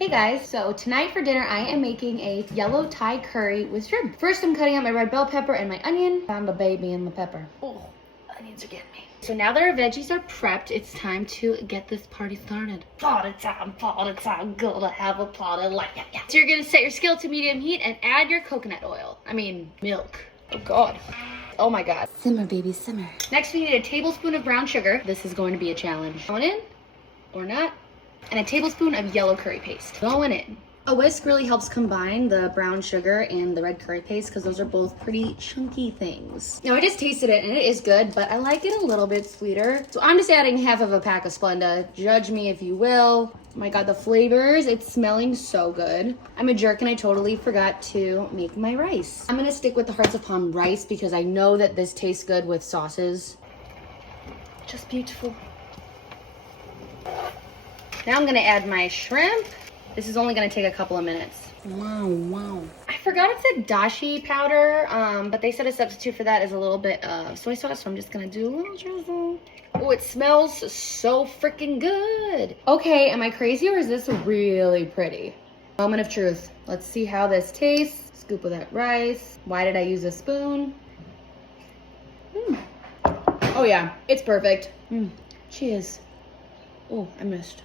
Hey guys, so tonight for dinner I am making a yellow Thai curry with shrimp. First I'm cutting out my red bell pepper and my onion. Found the baby in the pepper. Oh, onions are getting me. So now that our veggies are prepped, it's time to get this party started. Party time, gonna have a party like yeah. So you're gonna set your skillet to medium heat and add your coconut oil. Milk. Oh God. Oh my God. Simmer, baby, simmer. Next we need a tablespoon of brown sugar. This is going to be a challenge. Going in or not. And a tablespoon of yellow curry paste. Going in. A whisk really helps combine the brown sugar and the red curry paste because those are both pretty chunky things. Now I just tasted it and it is good, but I like it a little bit sweeter. So I'm just adding half of a pack of Splenda. Judge me if you will. Oh my God, the flavors, it's smelling so good. I'm a jerk and I totally forgot to make my rice. I'm gonna stick with the Hearts of Palm rice because I know that this tastes good with sauces. Just beautiful. Now I'm gonna add my shrimp. This is only gonna take a couple of minutes. Wow. I forgot it said dashi powder, but they said a substitute for that is a little bit of soy sauce, so I'm just gonna do a little drizzle. Oh, it smells so freaking good. Okay, am I crazy or is this really pretty? Moment of truth. Let's see how this tastes. Scoop of that rice. Why did I use a spoon? Oh yeah, it's perfect. Cheers. Oh, I missed.